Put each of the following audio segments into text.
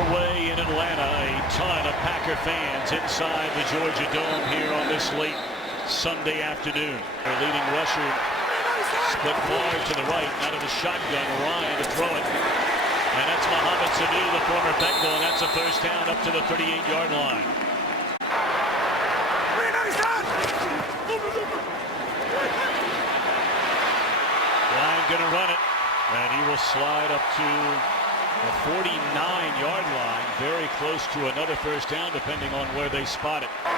underway in Atlanta. A ton of Packer fans inside the Georgia Dome here on this late Sunday afternoon. Their leading rusher split far to the right, out of the shotgun. Ryan to throw it. And that's Mohamed Sanu, the former Bengal, and that's a first down up to the 38-yard line. Ryan gonna run it, and he will slide up to the 49-yard line, very close to another first down, depending on where they spot it. Well,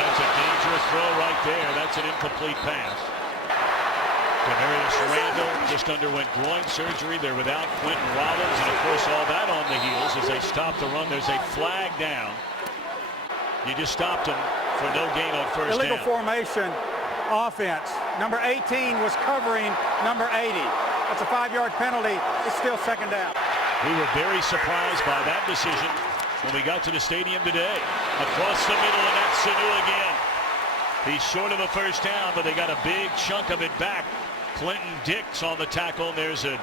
that's a dangerous throw right there. That's an incomplete pass. Demarius Randall just underwent groin surgery. They're without Quentin Rollins, and of course all that on the heels as they stop the run. There's a flag down. You just stopped him for no gain on first down. Illegal formation offense. Number 18 was covering number 80. That's a 5-yard penalty. It's still second down. We were very surprised by that decision when we got to the stadium today. Across the middle, and that's Sanu again. He's short of a first down, but they got a big chunk of it back. Clinton Dix on the tackle, and there's a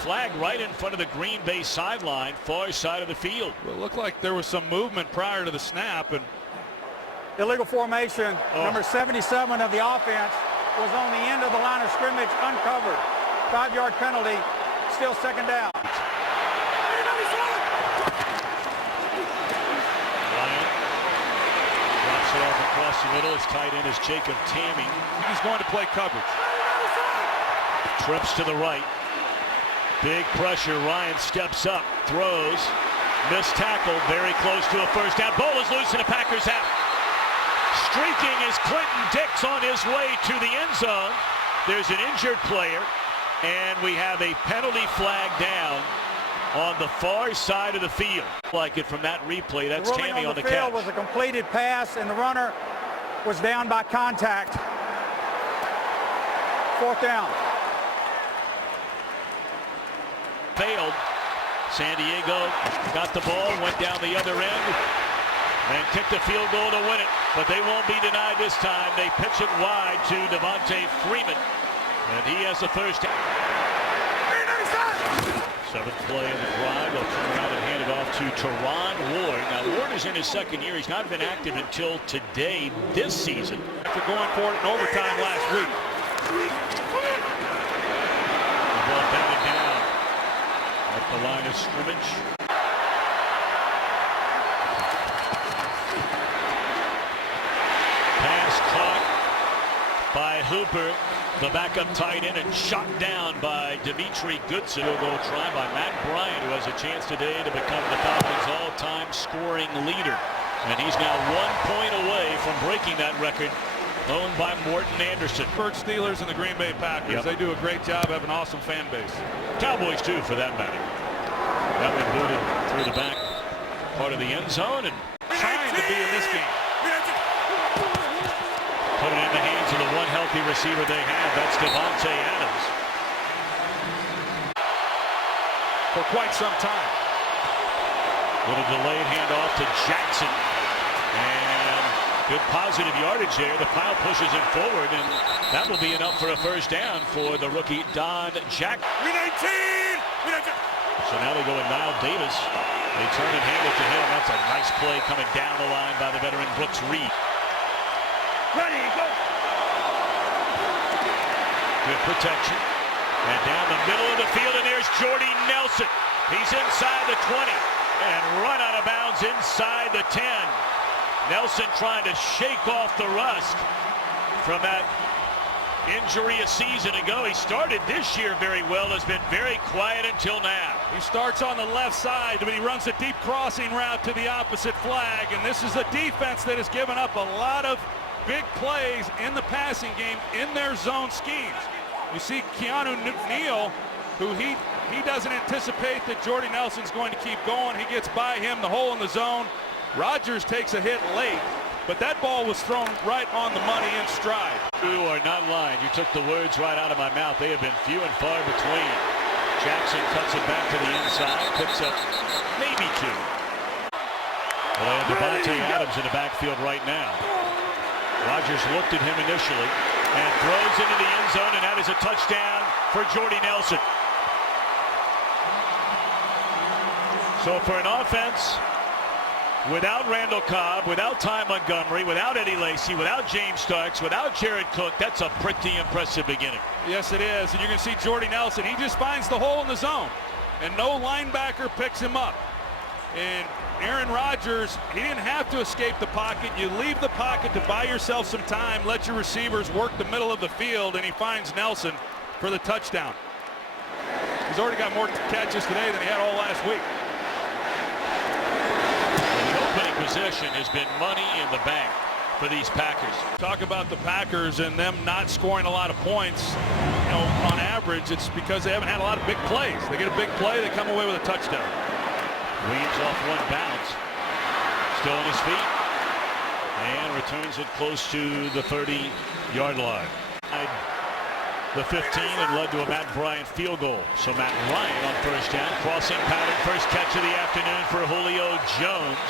flag right in front of the Green Bay sideline, far side of the field. Well, it looked like there was some movement prior to the snap, and illegal formation. Number 77 of the offense was on the end of the line of scrimmage, uncovered. 5-yard penalty, still second down. Ryan drops it off across the middle. His tight end is Jacob Tamming. he's going to play coverage. Trips to the right. Big pressure. Ryan steps up, throws, missed tackle, very close to a first down. Ball is loose and the Packers out. Streaking is Clinton Dix on his way to the end zone. There's an injured player, and we have a penalty flag down on the far side of the field. Like it from that replay. That's Tammy on the catch. The field was a completed pass, and the runner was down by contact. Fourth down. Failed. San Diego got the ball, went down the other end, and kicked a field goal to win it. But they won't be denied this time. They pitch it wide to Devontae Freeman, and he has the first down. Seventh play in the drive. They'll turn around and hand it off to Teron Ward. Now, Ward is in his second year. He's not been active until today this season. After going for it in overtime last week. The ball batted down at the line of scrimmage. Pass caught by Hooper, the backup tight end, and shot down by Dimitri Goodson. Field goal try by Matt Bryant, who has a chance today to become the Falcons' all-time scoring leader. And he's now 1 point away from breaking that record, owned by Morton Anderson. Pittsburgh Steelers and the Green Bay Packers. They do a great job, have an awesome fan base. Cowboys too, for that matter. Got been booted through the back part of the end zone and trying to be in this game. Put it in the hands of the one healthy receiver they have. That's Devontae Adams. For quite some time. Little delayed handoff to Jackson. And good positive yardage there. The pile pushes it forward, and that will be enough for a first down for the rookie Don Jackson. So now they go with Niall Davis. They turn and hand it to him. That's a nice play coming down the line by the veteran Brooks Reed. Ready, go. Good protection. And down the middle of the field, and there's Jordy Nelson. He's inside the 20 and run out of bounds inside the 10. Nelson trying to shake off the rust from that injury a season ago. He started this year very well, has been very quiet until now. He starts on the left side, but he runs a deep crossing route to the opposite flag, and this is a defense that has given up a lot of big plays in the passing game in their zone schemes. You see Keanu Neal, who he doesn't anticipate that Jordy Nelson's going to keep going. He gets by him, the hole in the zone. Rodgers takes a hit late, but that ball was thrown right on the money in stride. You are not lying. You took the words right out of my mouth. They have been few and far between. Jackson cuts it back to the inside, picks up maybe two. Well, they have Devontae Adams in the backfield right now. Rodgers looked at him initially and throws into the end zone, and that is a touchdown for Jordy Nelson. So for an offense without Randall Cobb, without Ty Montgomery, without Eddie Lacy, without James Starks, without Jared Cook, that's a pretty impressive beginning. Yes, it is. And you're going to see Jordy Nelson. He just finds the hole in the zone, and no linebacker picks him up. And Aaron Rodgers, he didn't have to escape the pocket. You leave the pocket to buy yourself some time, let your receivers work the middle of the field, and he finds Nelson for the touchdown. He's already got more catches today than he had all last week. The opening possession has been money in the bank for these Packers. Talk about the Packers and them not scoring a lot of points. You know, on average, it's because they haven't had a lot of big plays. They get a big play, they come away with a touchdown. Weaves off one bounce. Still on his feet. And returns it close to the 30-yard line. The 15 and led to a Matt Bryant field goal. So Matt Ryan on first down. Crossing pattern. First catch of the afternoon for Julio Jones.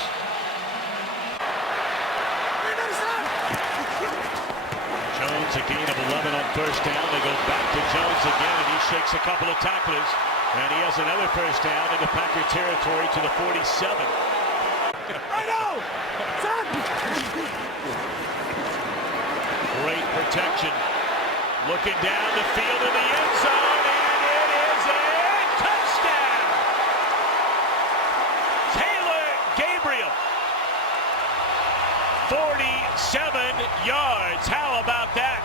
Jones a gain of 11 on first down. They go back to Jones again, and he shakes a couple of tacklers. And he has another first down into Packer territory to the 47. Great protection. Looking down the field in the end zone, and it is a touchdown! Taylor Gabriel. 47 yards. How about that?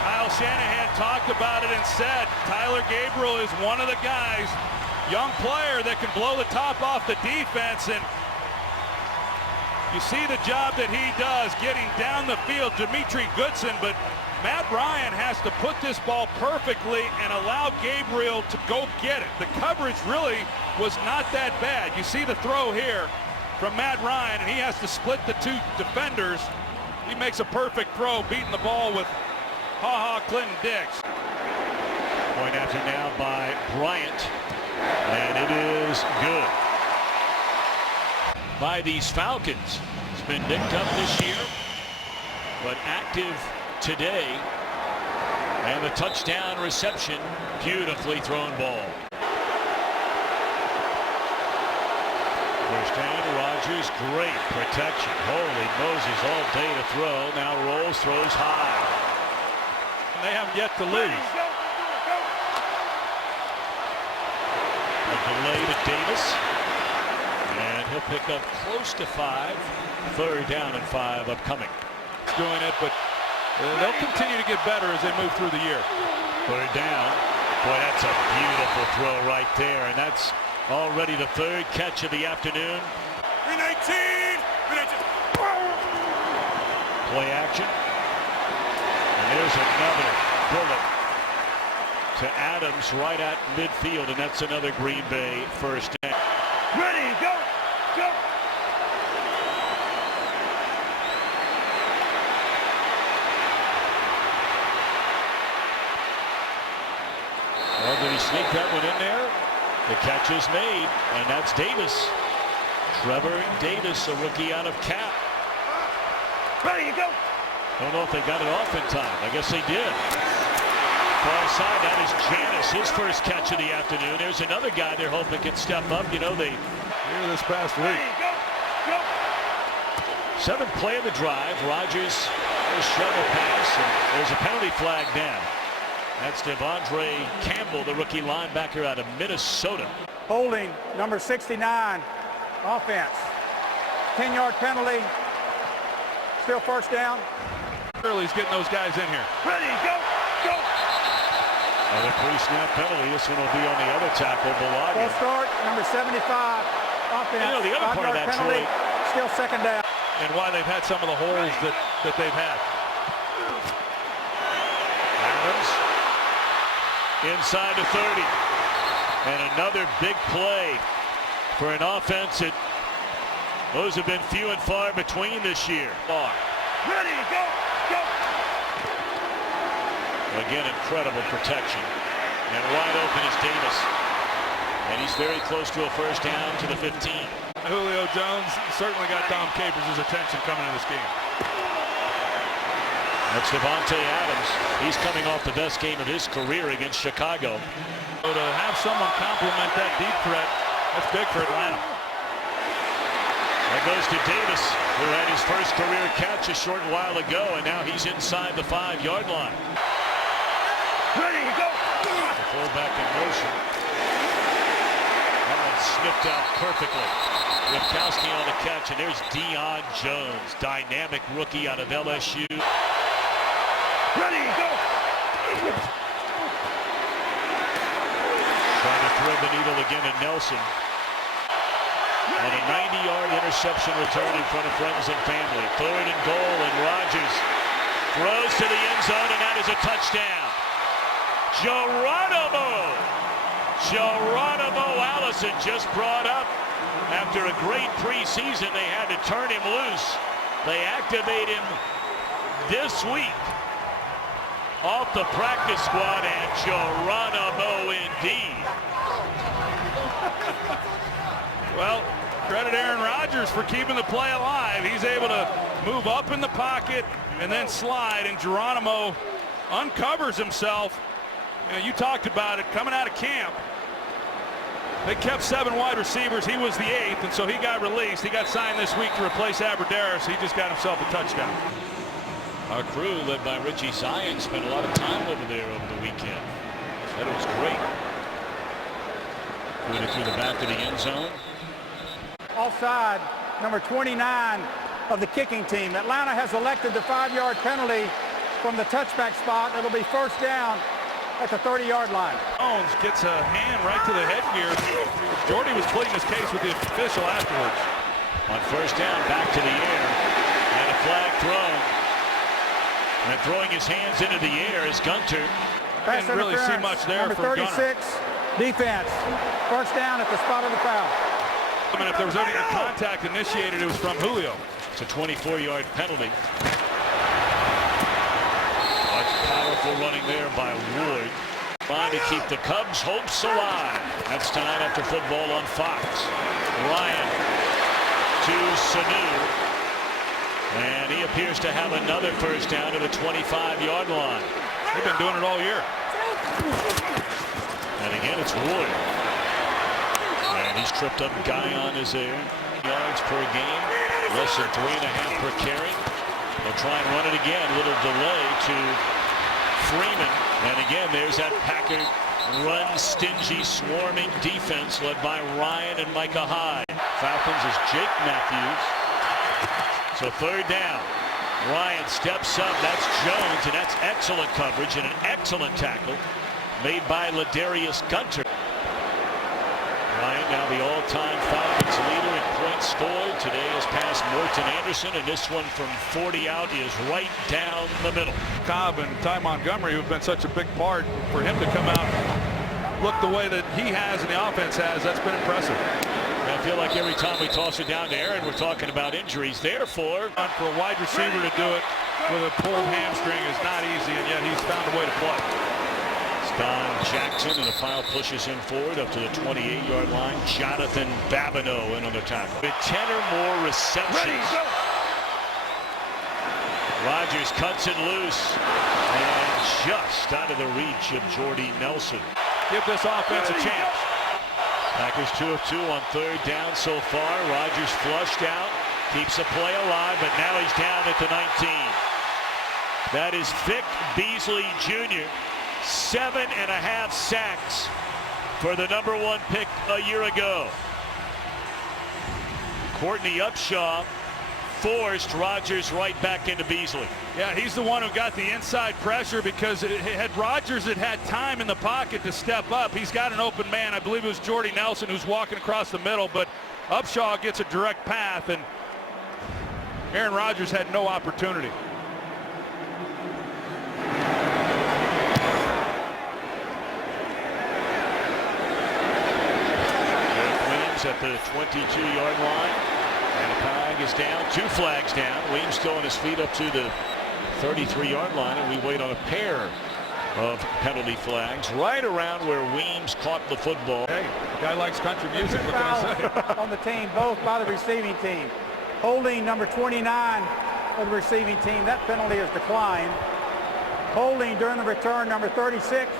Kyle Shanahan talked about it and said Tyler Gabriel is one of the guys, young player that can blow the top off the defense, and you see the job that he does getting down the field. Dimitri Goodson, but Matt Ryan has to put this ball perfectly and allow Gabriel to go get it. The coverage really was not that bad. You see the throw here from Matt Ryan, and he has to split the two defenders. He makes a perfect throw, beating the ball with Clinton Dix. Point after now by Bryant, and it is good. By these Falcons. It's been nicked up this year, but active today. And the touchdown reception, beautifully thrown ball. First down, Rodgers, great protection. Holy Moses, all day to throw. Now rolls, throws high. They haven't yet to lose. A delay to Davis. And he'll pick up close to 5. Third down and 5 upcoming. Doing it, but they'll continue to get better as they move through the year. Third down. Boy, that's a beautiful throw right there. And that's already the third catch of the afternoon. Play action. And there's another bullet to Adams right at midfield, and that's another Green Bay first down. Ready, go, go. Well, did he sneak that one in there? The catch is made, and that's Davis. Trevor Davis, a rookie out of Cap. Ready, go. Don't know if they got it off in time. I guess they did. Far side, that is Janis, his first catch of the afternoon. There's another guy they're hoping can step up. You know, they Here this past week. Ready, go, go. seventh play of the drive. Rodgers, a shovel pass, and there's a penalty flag down. That's Devondre Campbell, the rookie linebacker out of Minnesota. Holding, number 69, offense. 10-yard penalty. Still first down. He's getting those guys in here. Ready, go, go. Another pre-snap penalty. This one will be on the other tackle, Bulaga. Full start, number 75, offense. You know, the other part of 5-yard that, penalty. Troy, Still second down. And why they've had some of the holes that they've had. Adams inside the 30. And another big play for an offense that those have been few and far between this year. Ready, go, go. Again, incredible protection. And wide open is Davis. And he's very close to a first down to the 15. Julio Jones certainly got Dom Capers' attention coming in this game. That's Devontae Adams. He's coming off the best game of his career against Chicago. So to have someone compliment that deep threat, that's big for Atlanta. That goes to Davis, who had his first career catch a short while ago, and now he's inside the 5-yard line. Ready, go. The fullback in motion. That one snipped out perfectly. Witkowski on the catch, and there's Deion Jones, dynamic rookie out of LSU. Ready, go. Trying to thread the needle again to Nelson. On a 90-yard interception return in front of friends and family. 3rd and goal, and Rodgers throws to the end zone, and that is a touchdown. Geronimo Allison just brought up. After a great preseason, they had to turn him loose. They activate him this week off the practice squad, and Geronimo indeed. Well, credit Aaron Rodgers for keeping the play alive. He's able to move up in the pocket and then slide, and Geronimo uncovers himself. You know, you talked about it coming out of camp. They kept 7 wide receivers. He was the 8th, and so he got released. He got signed this week to replace Aberderis. He just got himself a touchdown. Our crew, led by Richie Zion, spent a lot of time over there over the weekend. Said it was great. Doing it through the back of the end zone. Offside, number 29 of the kicking team. Atlanta has elected the 5-yard penalty from the touchback spot. It'll be first down at the 30-yard line. Jones gets a hand right to the headgear. Jordy was pleading his case with the official afterwards. On first down, back to the air, and a flag thrown. And throwing his hands into the air is Gunter. Pass Didn't really see interference, much there number from 36, Gunter. defense. First down at the spot of the foul. I mean, if there was any contact initiated, it was from Julio. It's a 24-yard penalty. That's powerful running there by Wood. Trying to keep the Cubs' hopes alive. That's tonight after football on Fox. Ryan to Sanu. And he appears to have another first down to the 25-yard line. They've been doing it all year. And again, it's Wood. And he's tripped up. Guyon is there. Yards per game. Less than 3.5 per carry. They'll try and run it again. Little delay to Freeman. And again, there's that Packer run-stingy, swarming defense led by Ryan and Micah Hyde. Falcons is Jake Matthews. So 3rd down. Ryan steps up. That's Jones, and that's excellent coverage and an excellent tackle made by Ladarius Gunter. Ryan now the all-time Falcons leader in points scored. Today has passed Morton Anderson, and this one from 40 out is right down the middle. Cobb and Ty Montgomery, who've been such a big part, for him to come out, look the way that he has and the offense has, that's been impressive. I feel like every time we toss it down to Aaron, we're talking about injuries. Therefore, for a wide receiver to do it with a pulled hamstring is not easy, and yet he's found a way to play. Don Jackson, and the pile pushes him forward up to the 28-yard line. Jonathan Babineau in on the tackle. With 10 or more receptions. Rodgers cuts it loose, and just out of the reach of Jordy Nelson. Give this offense a chance. Packers 2 of 2 on 3rd down so far. Rodgers flushed out, keeps the play alive, but now he's down at the 19. That is Vic Beasley Jr. 7.5 sacks for the #1 pick a year ago. Courtney Upshaw forced Rodgers right back into Beasley. Yeah, he's the one who got the inside pressure, because had Rodgers had time in the pocket to step up, he's got an open man. I believe it was Jordy Nelson who's walking across the middle, but Upshaw gets a direct path, and Aaron Rodgers had no opportunity. At the 22-yard line, and a flag is down. 2 flags down. Weems still on his feet up to the 33-yard line, and we wait on a pair of penalty flags right around where Weems caught the football. Hey, the guy likes country music. What can I say? On the team, both by the receiving team. Holding number 29 of the receiving team. That penalty is declined. Holding during the return, number 36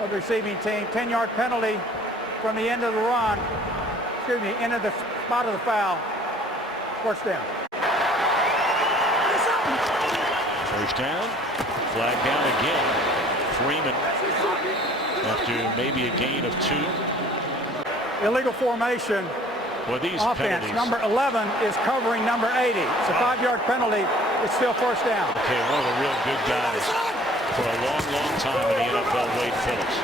of the receiving team. 10-yard penalty from the end of the run. Excuse me, end of the spot of the foul. First down. First down. Flag down again. Freeman after maybe a gain of 2. Illegal formation. Well, these offense. penalties. Number 11 is covering number 80. It's a 5-yard penalty. It's still first down. Okay, one of the real good guys for a long, long time in the NFL, Wade Phillips.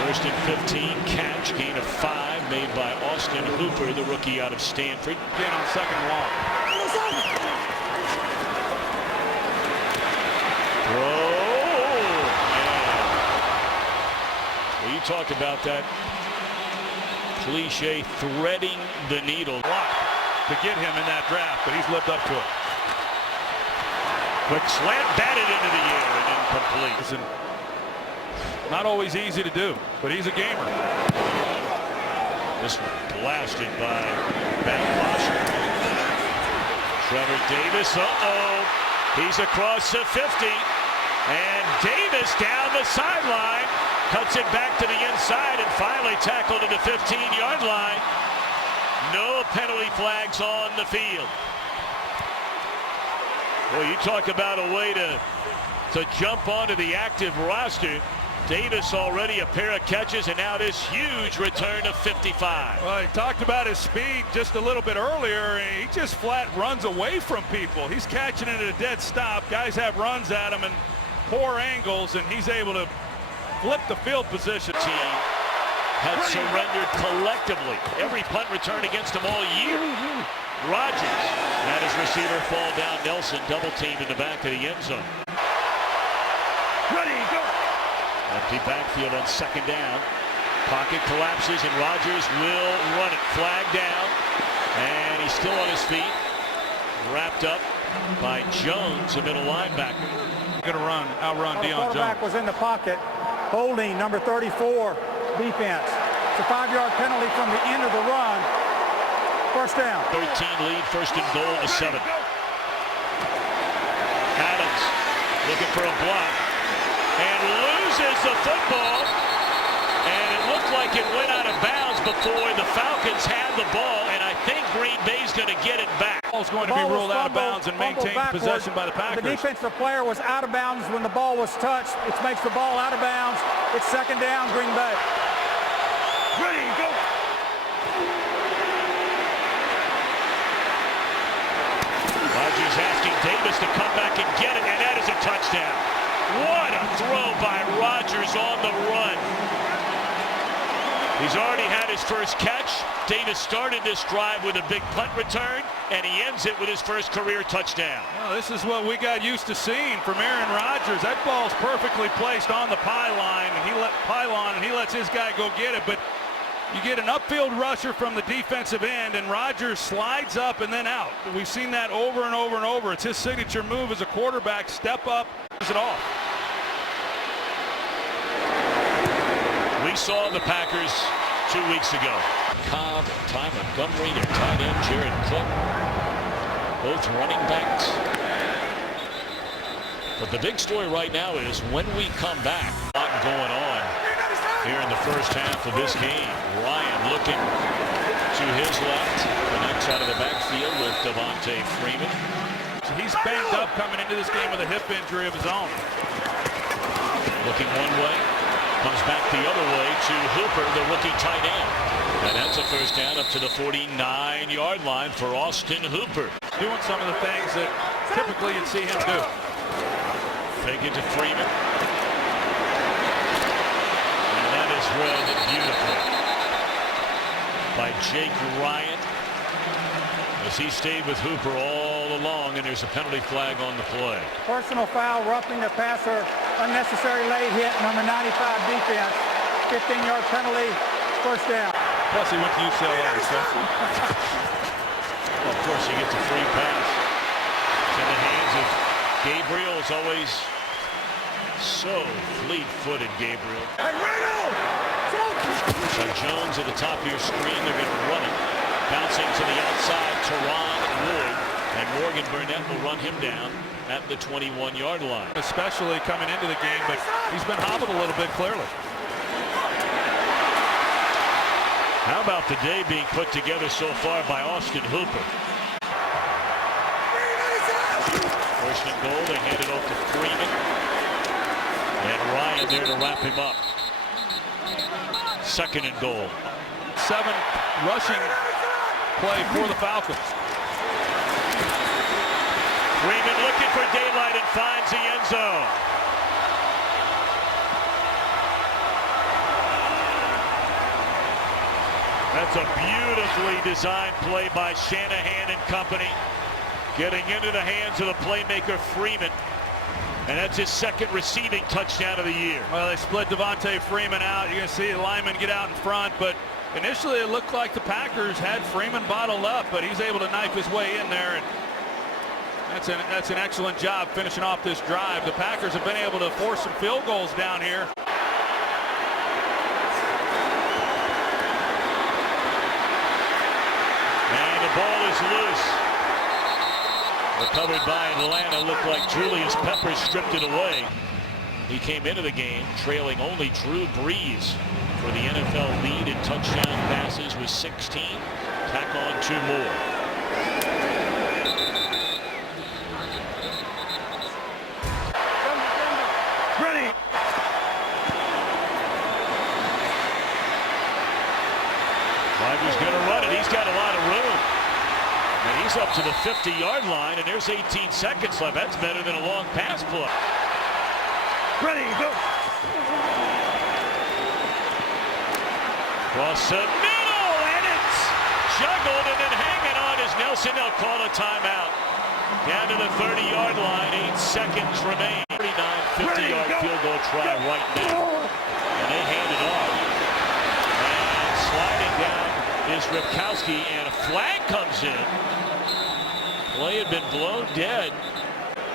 First and 15 catch, gain of 5 made by Austin Hooper, the rookie out of Stanford. Again on second and long. Throw. Well, you talk about that cliche threading the needle. To get him in that draft, but he's lived up to it. Quick slant, batted into the air and incomplete. Listen, not always easy to do, but he's a gamer. This one blasted by Matt Bosher. Trevor Davis, he's across the 50. And Davis down the sideline, cuts it back to the inside and finally tackled at the 15-yard line. No penalty flags on the field. Well, you talk about a way to jump onto the active roster. Davis already a pair of catches, and now this huge return of 55. Well, he talked about his speed just a little bit earlier. He just flat runs away from people. He's catching it at a dead stop. Guys have runs at him and poor angles, and he's able to flip the field position. Team has surrendered collectively every punt return against them all year. Rodgers had his receiver fall down. Nelson double teamed in the back of the end zone. Ready, go. Empty backfield on second down. Pocket collapses and Rodgers will run it. Flag down, and he's still on his feet. Wrapped up by Jones, a middle linebacker. Going to outrun Deion Jones. The quarterback was in the pocket, holding number 34 defense. It's a 5-yard penalty from the end of the run. First down. 13 lead, first and goal to 7. Adams looking for a block and loses the football. And it looked like it went out of bounds before the Falcons had the ball, and I think Green Bay's going to get it back. The ball's going to be ruled out of bounds and maintain possession by the Packers. The defensive player was out of bounds when the ball was touched. It makes the ball out of bounds. It's second down, Green Bay. Ready, go. Rodgers asking Davis to come back and get it, and that is a touchdown. What a throw by Rodgers on the run. He's already had his first catch. Davis started this drive with a big punt return, and he ends it with his first career touchdown. Well, this is what we got used to seeing from Aaron Rodgers. That ball's perfectly placed on the pylon, and he lets his guy go get it. But you get an upfield rusher from the defensive end, and Rodgers slides up and then out. We've seen that over and over and over. It's his signature move as a quarterback. Step up, is it off. We saw the Packers 2 weeks ago. Cobb, Ty Montgomery, their tight end Jared Cook, both running backs. But the big story right now is when we come back, a lot going on here in the first half of this game. Ryan looking to his left, connects out of the backfield with Devontae Freeman. He's banged up coming into this game with a hip injury of his own. Looking one way, comes back the other way to Hooper, the rookie tight end. And that's a first down up to the 49-yard line for Austin Hooper. Doing some of the things that typically you'd see him do. Fake it to Freeman. And that is read beautifully by Jake Ryan as he stayed with Hooper all along, and there's a penalty flag on the play. Personal foul, roughing the passer, unnecessary late hit, number 95 defense, 15-yard penalty, first down. Plus he went to UCLA, so. Well, of course, he gets a free pass. It's in the hands of Gabriel. Is always so fleet-footed, Gabriel. So Jones at the top of your screen, they're going to run it. Bouncing to the outside, Teron Wood, and Morgan Burnett will run him down at the 21-yard line. Especially coming into the game, but he's been hobbled a little bit clearly. How about the day being put together so far by Austin Hooper? First and goal, they hand it off to Freeman. And Ryan there to wrap him up. Second and goal. 7 rushing play for the Falcons. Freeman looking for daylight and finds the end zone. That's a beautifully designed play by Shanahan and company. Getting into the hands of the playmaker Freeman. And that's his second receiving touchdown of the year. Well, they split Devontae Freeman out. You're going to see the lineman get out in front, but initially it looked like the Packers had Freeman bottled up, but he's able to knife his way in there. And that's an excellent job finishing off this drive. The Packers have been able to force some field goals down here. And the ball is loose. Recovered by Atlanta. Looked like Julius Peppers stripped it away. He came into the game trailing only Drew Brees for the NFL lead in touchdown passes with 16. Tack on 2 more. Ready. Rodgers going to run it. He's got a lot of room. And he's up to the 50-yard line, and there's 18 seconds left. That's better than a long pass play. Ready, go. Cross the middle, and it's juggled, and then hanging on is Nelson. They'll call a timeout. Down to the 30-yard line, 8 seconds remain. 39, 50-yard field goal try right now. And they hand it off. And sliding down is Ripkowski, and a flag comes in. Play had been blown dead.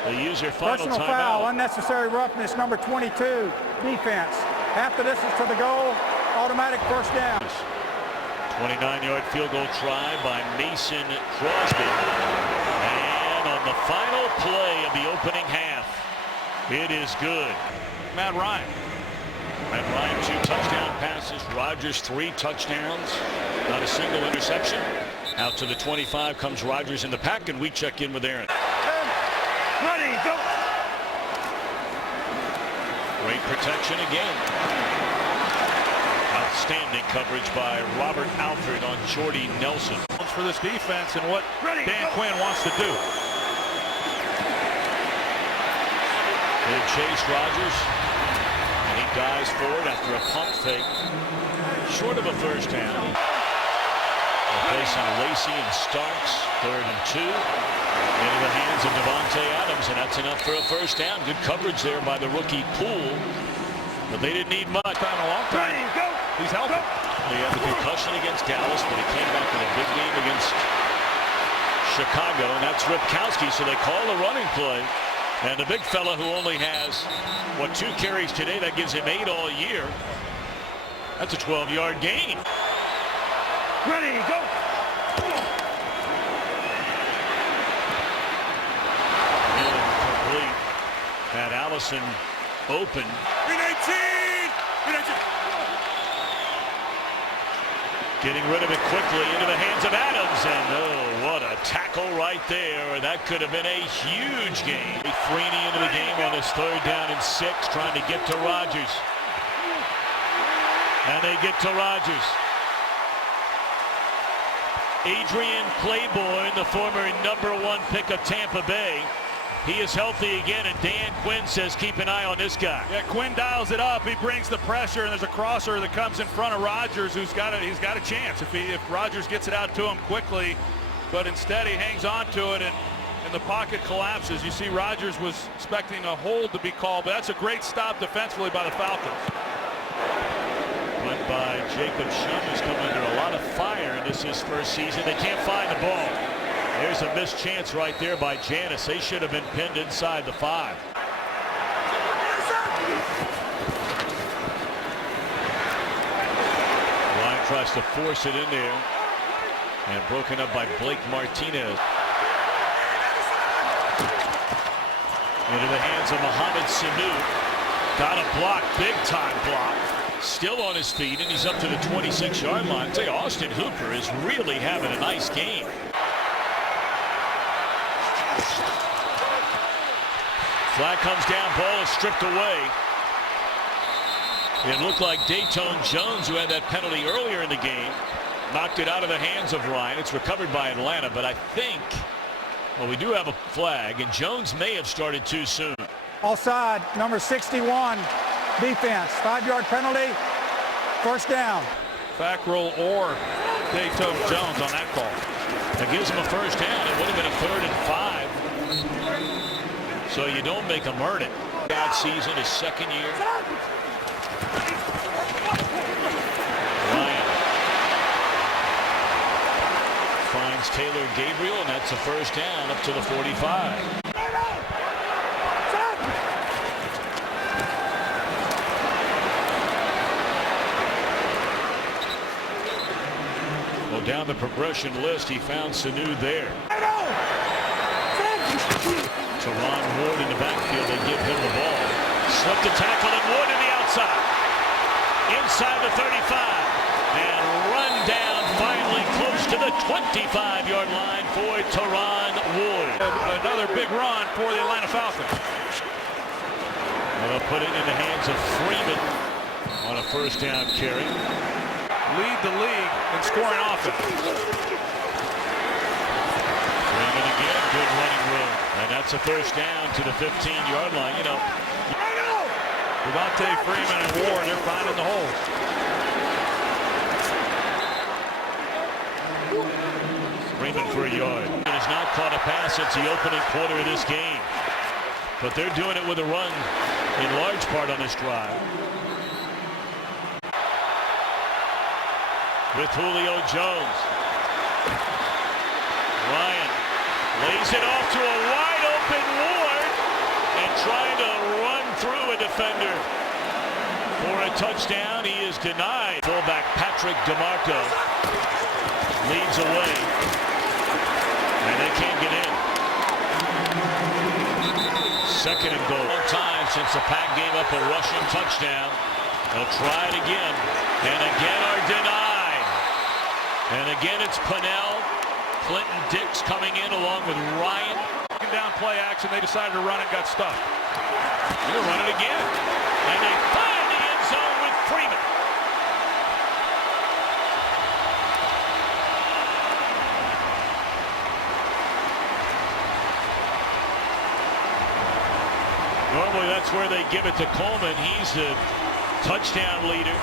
They use their final Personal timeout. foul, unnecessary roughness, number 22, defense. Half the distance to the goal, automatic first down. 29-yard field goal try by Mason Crosby. And on the final play of the opening half, it is good. Matt Ryan. Matt Ryan, 2 touchdown passes. Rodgers, 3 touchdowns. Not a single interception. Out to the 25 comes Rodgers in the pack, and we check in with Aaron. Ready, go. Great protection again. Outstanding coverage by Robert Alford on Jordy Nelson. For this defense and what Ready, Dan go. Quinn wants to do. Good chase, Rodgers. And he dives forward after a pump fake. Short of a first down. They're facing Lacey and Starks. 3rd and 2. Into the hands of Devontae Adams, and that's enough for a first down. Good coverage there by the rookie Poole. But they didn't need much. Time a long time. Ready, go. He's helping. He had the concussion against Dallas, but he came back in a big game against Chicago, and that's Ripkowski, so they call the running play. And the big fella who only has, 2 carries today, that gives him 8 all year. That's a 12-yard gain. Ready, go. Incomplete. Had Allison open. Getting rid of it quickly into the hands of Adams, and oh, what a tackle right there. That could have been a huge game. Freeney into the game on his 3rd down and 6, trying to get to Rodgers. And they get to Rodgers. Adrian Claiborne, the former #1 pick of Tampa Bay. He is healthy again, and Dan Quinn says keep an eye on this guy. Yeah, Quinn dials it up. He brings the pressure, and there's a crosser that comes in front of Rodgers, he's got a chance if Rodgers gets it out to him quickly. But instead, he hangs on to it, and the pocket collapses. You see, Rodgers was expecting a hold to be called, but that's a great stop defensively by the Falcons. Went by Jacob Shum, who's come under a lot of fire, and this is his first season. They can't find the ball. There's a missed chance right there by Janis. They should have been pinned inside the 5. Ryan tries to force it in there. And broken up by Blake Martinez. Into the hands of Mohamed Sanu. Got a block, big time block. Still on his feet, and he's up to the 26-yard line. I tell you, Austin Hooper is really having a nice game. Flag comes down, ball is stripped away. It looked like Dayton Jones, who had that penalty earlier in the game, knocked it out of the hands of Ryan. It's recovered by Atlanta, but I think, well, we do have a flag, and Jones may have started too soon. Offside, number 61, defense. 5-yard penalty, first down. Back roll or Dayton Jones on that call. That gives him a first down. It would have been a 3rd and 5. So you don't make him earn it. Bad season, his second year. Ryan finds Taylor Gabriel, and that's a first down up to the 45. Well, down the progression list, he found Sanu there. Teron Ward in the backfield, they give him the ball. Slipped a tackle, and Ward in the outside. Inside the 35. And run down finally close to the 25-yard line for Teron Ward. Another big run for the Atlanta Falcons. And they'll put it in the hands of Freeman on a first down carry. Lead the league in scoring offense. Freeman again, good running room. And that's a first down to the 15-yard line. You know, Devontae Freeman and Ward, they're finding the holes. Freeman for a yard. He has not caught a pass since the opening quarter of this game. But they're doing it with a run in large part on this drive. With Julio Jones. Ryan lays it off to a wide open Ward and trying to run through a defender for a touchdown. He is denied. Fullback Patrick DeMarco leads away, and they can't get in. Second and goal. One time since the Pack gave up a rushing touchdown. They'll try it again, and again are denied. And again it's Pennell. Clinton Dix coming in along with Ryan. Down play action, they decided to run and got stuffed. They'll run it again. And they find the end zone with Freeman. Normally that's where they give it to Coleman. He's the touchdown leader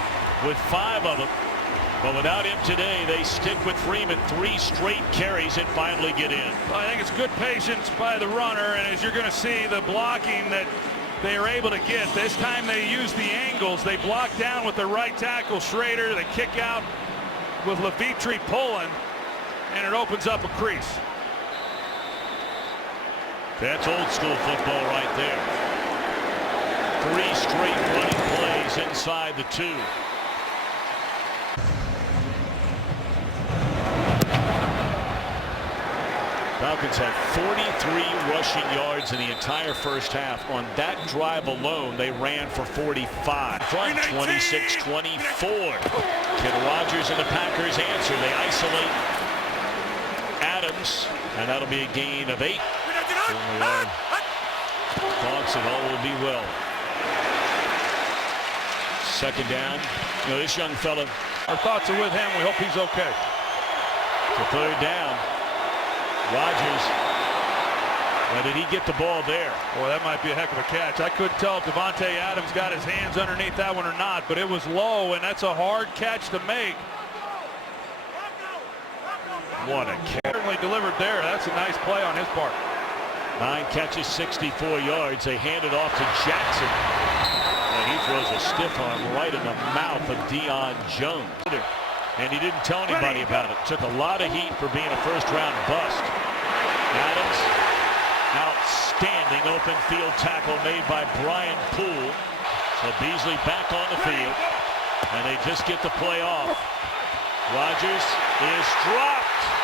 with 5 of them. But without him today, they stick with Freeman. 3 straight carries and finally get in. Well, I think it's good patience by the runner, and as you're going to see, the blocking that they are able to get. This time they use the angles. They block down with the right tackle, Schrader. They kick out with Levitri pulling, and it opens up a crease. That's old school football right there. 3 straight running plays inside the 2. Falcons had 43 rushing yards in the entire first half. On that drive alone, they ran for 45. 26-24. Kid Rogers and the Packers answer. They isolate Adams, and that'll be a gain of 8. Thoughts that all will be well. Second down. You know, this young fella. Our thoughts are with him. We hope he's okay. The 3rd down. Rogers. Now, did he get the ball there? Boy, that might be a heck of a catch. I couldn't tell if Devontae Adams got his hands underneath that one or not, but it was low, and that's a hard catch to make. What a catch. Certainly delivered there. That's a nice play on his part. 9 catches, 64 yards. They hand it off to Jackson. And he throws a stiff arm right in the mouth of Deion Jones. And he didn't tell anybody about it. Took a lot of heat for being a first-round bust. Adams, outstanding open field tackle made by Brian Poole. So Beasley back on the field, and they just get the play off. Rogers is dropped.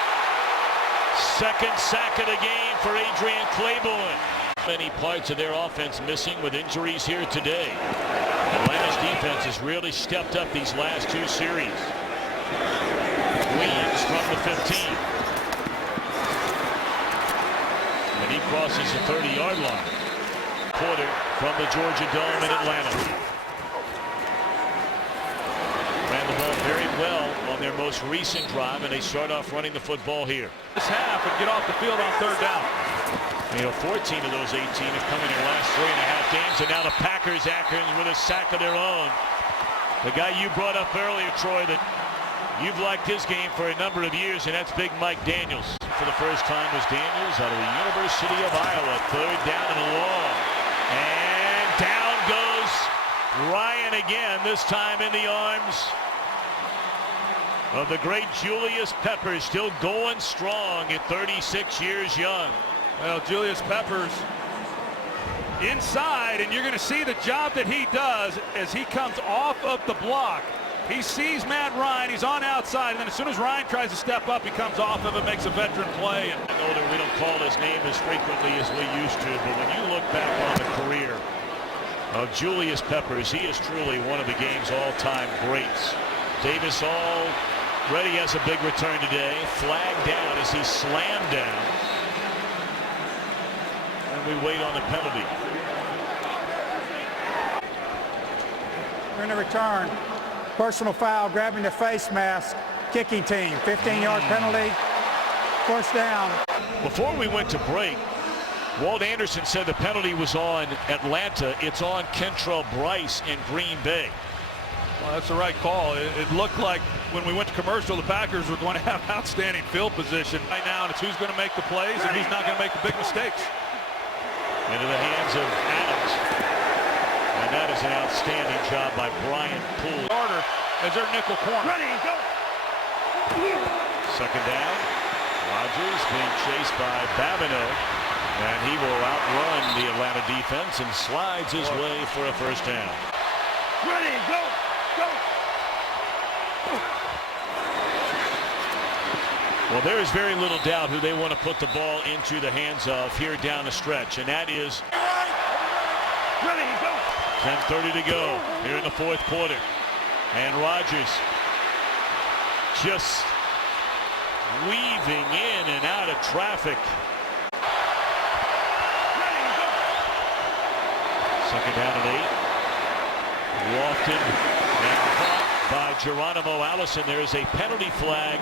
second sack of the game for Adrian Claiborne. Many parts of their offense missing with injuries here today. Atlanta's defense has really stepped up these last two series. Williams from the 15. And he crosses the 30-yard line. Porter from the Georgia Dome in Atlanta. Ran the ball very well on their most recent drive, and they start off running the football here. This half and get off the field on third down. You know, 14 of those 18 have come in their last 3.5 games, and now the Packers acting with a sack of their own. The guy you brought up earlier, Troy, that you've liked his game for a number of years, and that's Big Mike Daniels. For the first time was Daniels out of the University of Iowa. Third down and long. And down goes Ryan again, this time in the arms of the great Julius Peppers, still going strong at 36 years young. Well, Julius Peppers inside, and you're going to see the job that he does as he comes off of the block. He sees Matt Ryan, he's on outside, and then as soon as Ryan tries to step up, he comes off of it, makes a veteran play. And I know that we don't call his name as frequently as we used to, but when you look back on the career of Julius Peppers, he is truly one of the game's all-time greats. Davis already has a big return today. Flag down as he slammed down. And we wait on the penalty. We're going to return. Personal foul, grabbing the face mask, kicking team, 15-yard penalty, first down. Before we went to break, Walt Anderson said the penalty was on Atlanta. It's on Kentrell Bryce in Green Bay. Well, that's the right call. It looked like when we went to commercial, the Packers were going to have outstanding field position right now, and it's who's going to make the plays and who's not going to make the big mistakes. Into the hands of Adams. And that is an outstanding job by Brian Poole. Carter as their nickel corner. Ready, go. Second down. Rodgers being chased by Babineau. And he will outrun the Atlanta defense and slides his way for a first down. Ready, go. Go. Well, there is very little doubt who they want to put the ball into the hands of here down the stretch, and that is Ready, go. 10:30 to go here in the fourth quarter. And Rodgers just weaving in and out of traffic. Ready, go. Second down and 8. Lofton and caught by Geronimo Allison. There is a penalty flag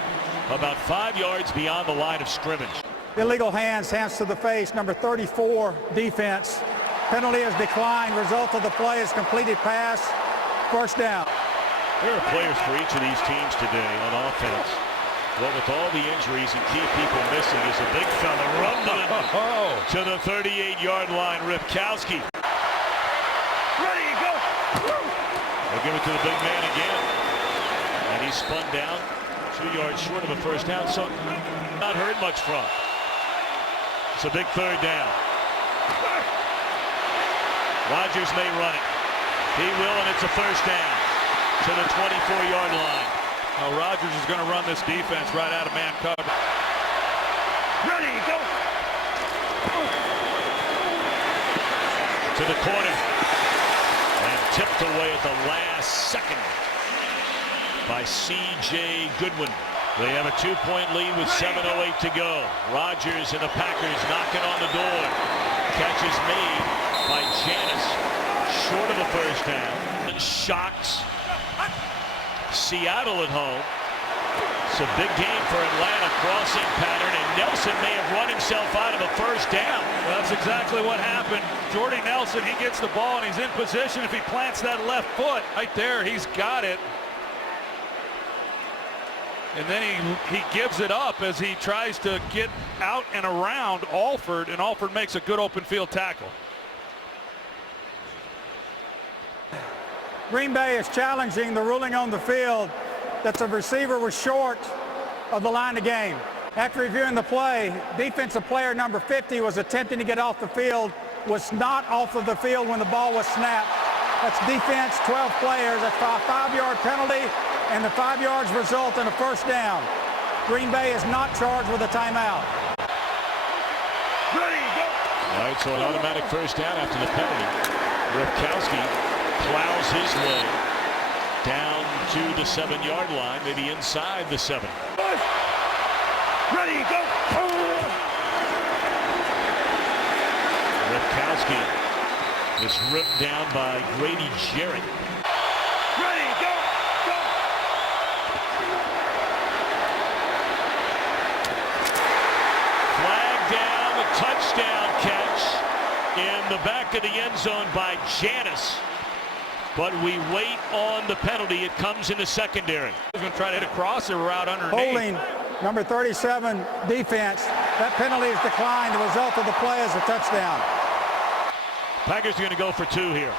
about 5 yards beyond the line of scrimmage. Illegal hands to the face, number 34 defense. Penalty is declined. Result of the play is completed pass, first down. There are players for each of these teams today on offense. Well, with all the injuries and key people missing, is a big fella rumbling to the 38-yard line. Ripkowski. Ready, go. They'll give it to the big man again. And he spun down 2 yards short of a first down, so not heard much from. It's a big third down. Rodgers may run it. He will, and it's a first down to the 24-yard line. Now Rodgers is going to run this defense right out of man cover. Ready, go. To the corner. And tipped away at the last second by C.J. Goodwin. They have a 2-point lead with 7:08 to go. Rodgers and the Packers knocking on the door. Catch is made by Janis, short of a first down. And shocks Seattle at home. It's a big game for Atlanta, crossing pattern, and Nelson may have run himself out of a first down. Well, that's exactly what happened. Jordy Nelson, he gets the ball and he's in position. If he plants that left foot right there, he's got it. And then he gives it up as he tries to get out and around Alford, and Alford makes a good open field tackle. Green Bay is challenging the ruling on the field that the receiver was short of the line of game. After reviewing the play, defensive player number 50 was attempting to get off the field, was not off of the field when the ball was snapped. That's defense, 12 players. That's a 5-yard penalty, and the 5 yards result in a first down. Green Bay is not charged with a timeout. All right, so an automatic first down after the penalty. Ripkowski plows his way down to the 7-yard line, maybe inside the 7. Ready, go! Ripkowski is ripped down by Grady Jarrett. Ready, go! Go! Flag down, a touchdown catch in the back of the end zone by Janis. But we wait on the penalty. It comes in the secondary. He's going to try to hit a crosser route underneath. Holding number 37 defense. That penalty is declined. The result of the play is a touchdown. Packers are going to go for 2 here.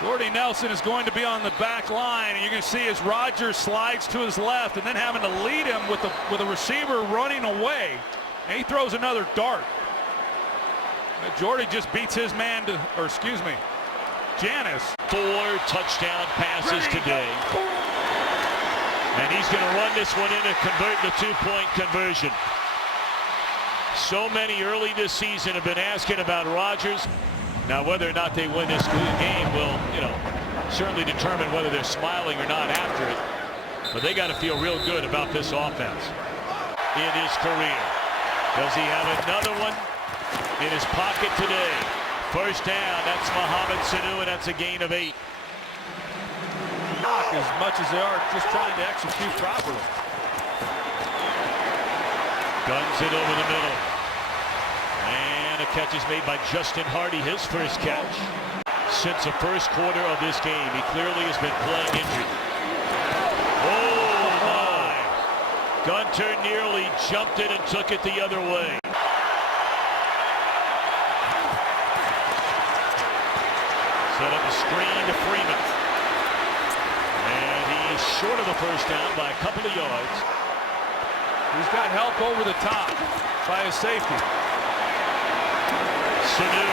Jordy Nelson is going to be on the back line, and you're going to see as Rodgers slides to his left and then having to lead him with a receiver running away. And he throws another dart. Jordy just beats his man to, or excuse me, Janis. 4 touchdown passes today. And he's going to run this one in and convert the 2-point conversion. So many early this season have been asking about Rodgers. Now, whether or not they win this game will, certainly determine whether they're smiling or not after it. But they got to feel real good about this offense in his career. Does he have another one in his pocket today? First down, that's Mohamed Sanu, and that's a gain of 8. As much as they are just trying to execute properly. Guns it over the middle. And a catch is made by Justin Hardy, his first catch. Since the first quarter of this game, he clearly has been playing injured. Oh my! Gunter nearly jumped it and took it the other way. Set up a screen to Freeman. And he's short of the first down by a couple of yards. He's got help over the top by his safety. Sanu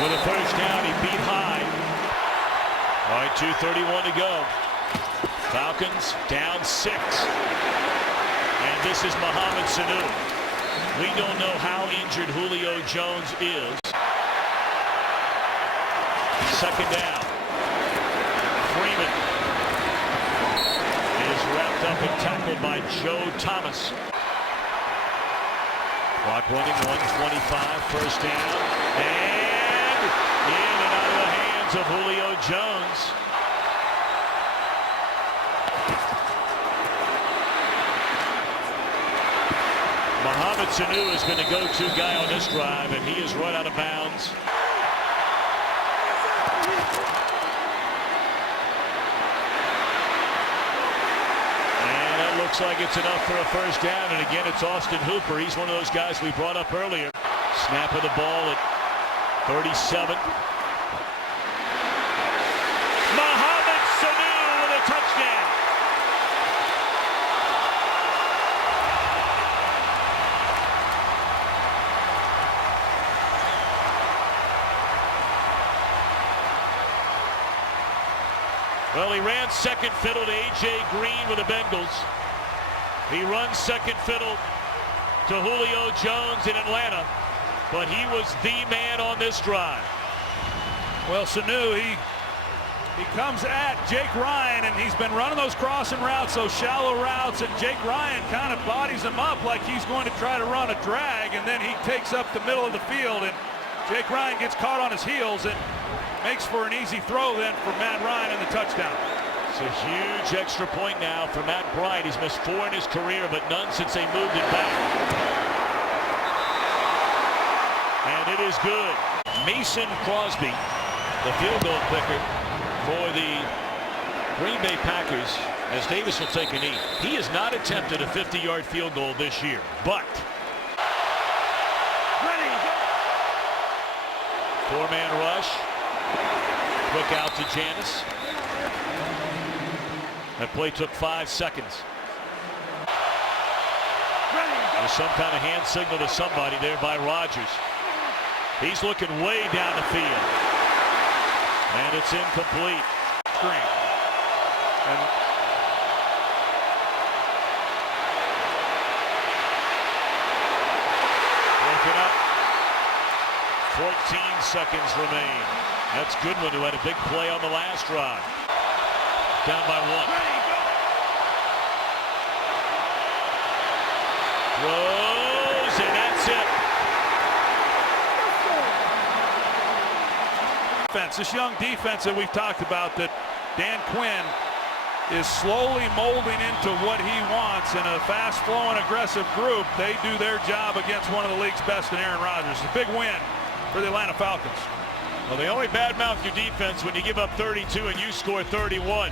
with a first down. He beat high. All right, 2:31 to go. Falcons down 6. And this is Mohamed Sanu. We don't know how injured Julio Jones is. Second down. Freeman is wrapped up and tackled by Joe Thomas. Clock running, 1:25, first down. And in and out of the hands of Julio Jones. Mohamed Sanu has been the go-to guy on this drive, and he is run out of bounds. Looks like it's enough for a first down, and again it's Austin Hooper. He's one of those guys we brought up earlier. Snap of the ball at 37. Mohamed Sanu with a touchdown. Well, he ran second fiddle to A.J. Green with the Bengals. He runs second fiddle to Julio Jones in Atlanta, but he was the man on this drive. Well, Sanu, he comes at Jake Ryan, and he's been running those crossing routes, those shallow routes, and Jake Ryan kind of bodies him up like he's going to try to run a drag, and then he takes up the middle of the field, and Jake Ryan gets caught on his heels and makes for an easy throw then for Matt Ryan in the touchdown. It's a huge extra point now for Matt Bryant. He's missed 4 in his career, but none since they moved it back. And it is good. Mason Crosby, the field goal kicker for the Green Bay Packers, as Davis will take a knee. He has not attempted a 50-yard field goal this year, but Ready, go! 4-man rush. Quick out to Janis. That play took 5 seconds. There's some kind of hand signal to somebody there by Rodgers. He's looking way down the field. And it's incomplete. Screen. And 14 seconds remain. That's Goodwin, who had a big play on the last drive. Down by 1. Throws, and that's it. This young defense that we've talked about, that Dan Quinn is slowly molding into what he wants in a fast-flowing, aggressive group. They do their job against one of the league's best in Aaron Rodgers. A big win for the Atlanta Falcons. Well, they only badmouth your defense when you give up 32 and you score 31.